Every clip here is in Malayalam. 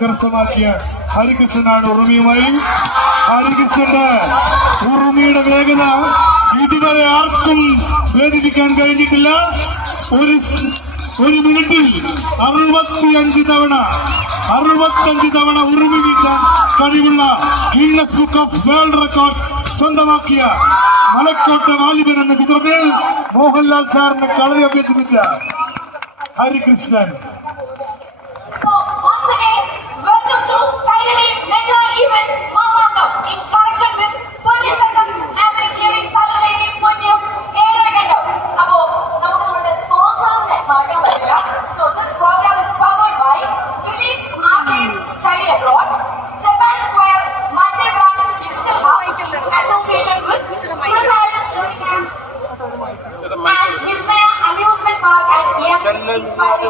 കരസ്ഥമാക്കിയ ഹരികൃഷ്ണനാണ് ഉറുമിയുമായി. ഹരികൃഷ്ണന്റെ ഉറുമിയുടെ വേഗത ഇതുവരെ ആർക്കും വേദിപ്പിക്കാൻ കഴിഞ്ഞിട്ടില്ല. ഒരു മിനിറ്റിൽ 65 തവണ ഉറുമി വീഴ്ത്താൻ കഴിവുള്ള Guinness book of world record സ്വന്തമാക്കിയ മലക്കോട്ടെ വാലിബൻ എന്ന ചിത്രത്തിൽ മോഹൻലാൽ സാറിനെ കളി അഭ്യർത്ഥിച്ച ഹരികൃഷ്ണൻ.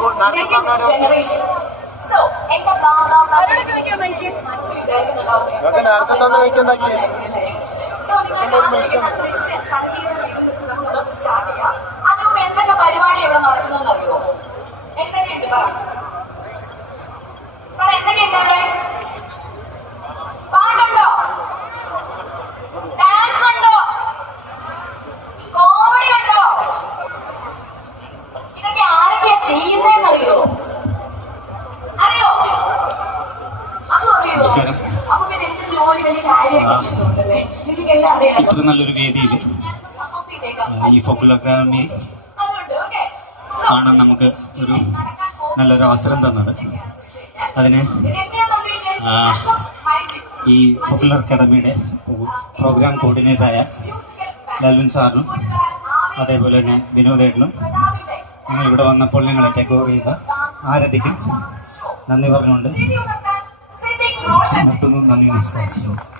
Generation. So, എന്റെ സംഗീതം സ്റ്റാർട്ട് ചെയ്യാം. അതിനുമ്പ് എന്തൊക്കെ പരിപാടി ഇവിടെ നടക്കുന്നതെന്ന് അറിയോ? എന്തൊക്കെയുണ്ട് പറ എന്തൊക്കെയുണ്ട് ഇവിടെ? പാട്ടുണ്ടോ? ഡാൻസ് ഉണ്ടോ? കോമഡി ഉണ്ടോ? ഇതൊക്കെ ആരൊക്കെയാ ചെയ്യുന്നതെന്നറിയോ? അറിയോ? അതും അറിയോ? അപ്പൊ പിന്നെ എന്ത് ജോലി വലിയ കാര്യമായിട്ടല്ലേ? നിങ്ങൾക്കെല്ലാം അറിയാം. ഇത്ര നല്ലൊരു വേദിയിൽ ഈ ഫോക്കുലർ അക്കാദമി ആണ് നമുക്ക് ഒരു നല്ലൊരു അവസരം തന്നത്. അതിന് ഈ ഫോക്കുലർ അക്കാദമിയുടെ പ്രോഗ്രാം കോർഡിനേറ്ററായ ലൽവിൻ സാറിനും അതേപോലെ തന്നെ വിനോദേട്ടനും നിങ്ങൾ ഇവിടെ വന്നപ്പോൾ ഞങ്ങളെ ടേക്ക് ഓവർ ചെയ്ത ആരതിക്കും നന്ദി പറഞ്ഞുകൊണ്ട് നിർത്തുന്നു. നന്ദി, നമസ്കാരം.